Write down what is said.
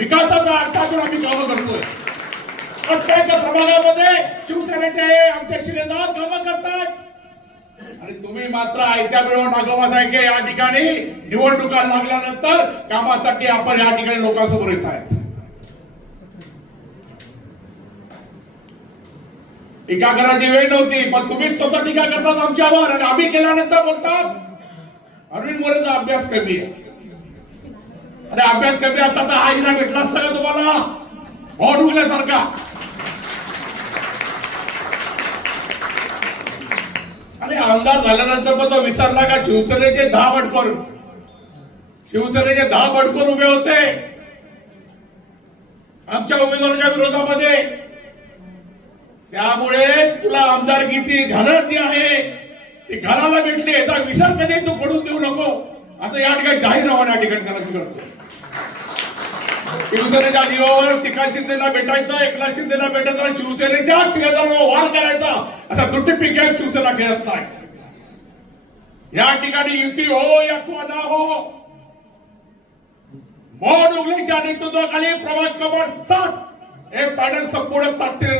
विकासाचा अर्थातून आम्ही कामं करतोय. प्रत्येक प्रभागामध्ये शिवसेनेचे आमचे शिलेदार कामं करतात आणि तुम्ही मात्र आयत्या वेळेवर नागोबा आहे की या ठिकाणी निवडणुका लागल्यानंतर कामासाठी आपण या ठिकाणी लोकांसमोर येत आहेत. टीका करायची वेळ नव्हती, पण तुम्हीच स्वतः टीका करतात आमच्यावर आणि आम्ही केल्यानंतर बोलतात अरविंद मोरेचा अभ्यास कमी आहे. अरे अभ्यास कमी असता तर हा हिरा भेटला असता का तुम्हाला भोट उगल्यासारखा? आणि आमदार झाल्यानंतर पण तो विसरला का शिवसेनेचे 10 बडकोर उभे होते आमच्या उमेदवाराच्या विरोधामध्ये. त्यामुळे तुला आमदारकीची झालर जी आहे ती घराला भेटली, याचा विसर कधी तू पडून देऊ नको असं या ठिकाणी जाहीर राहून या ठिकाणी करायचं करतो. शिवसेनेच्या जीवावर चिका शिंदेला भेटायचं, एकनाथ शिंदेला भेटायचं आणि शिवसेनेच्या शिलेदारावर वार करायचा असा दुट्टीपी खेळ शिवसेना खेळत नाही. या ठिकाणी युती हो या तुझा हो, मोड उगलेच्या नेतृत्वाखाली प्रभाग क्रमांक 7 हे पॅनल संपूर्ण ताकदीने